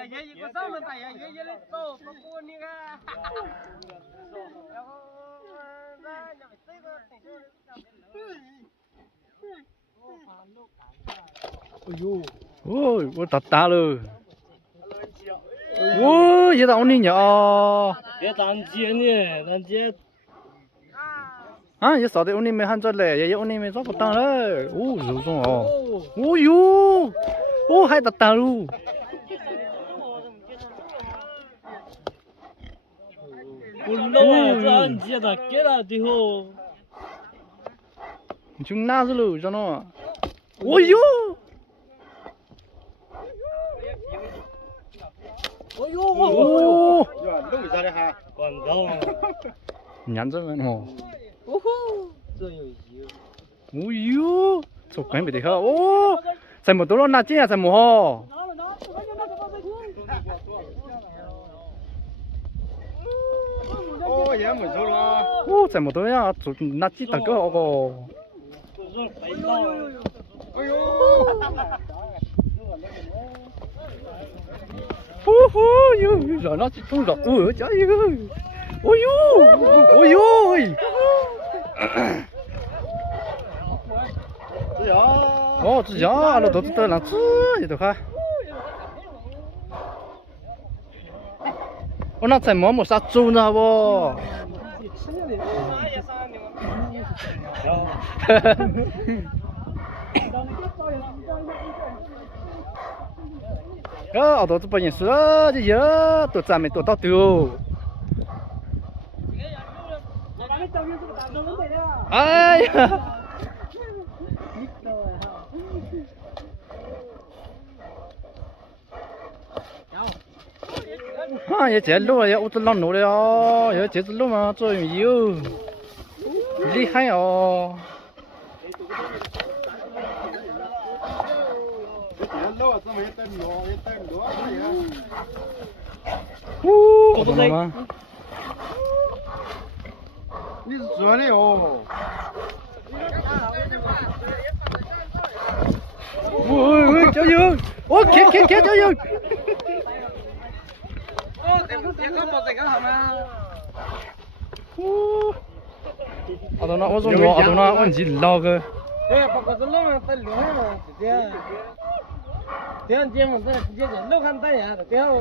呀，爷爷个上面大呀，爷爷来走，不过你看。然后那这个哎呦，哦，我打大了。哦，也打我你呀。别当街呢，当街。啊，也少的我你没喊着嘞，也有你没找不到嘞。哦，肉松哦。哦哟，哦还打大喽。不老啊，当街的给了的吼。你就拿着喽，知道吗？哦哟。哎呦，哦，弄啥的哈？管到啊！伢子们哦。哦吼，这有意思。哦哟，做干没得好哦，在么多了拿钱啊，在么好？哦，也没错了。哦，在么多呀？做拿钱大个好个。哎呦！哦吼哟，让拿去冲着，哦加油！哦哟，哦哟！这样。哦，这样，那都是得能吃，也都看。我那在么啥走呢不？好多子不认识啊，这人都咱们都到丢。哎呀！啊，也这路也我都老路了哦，也这只路嘛做有，厉害哦。哦，怎么吗？你是专的哦。喂，加油！哦，开加油！哦，这个没这个好吗？哦，阿东那我说我阿东那我你老个。对，不过是老人在路上，这样，这样节目在直接在路上打呀，这样。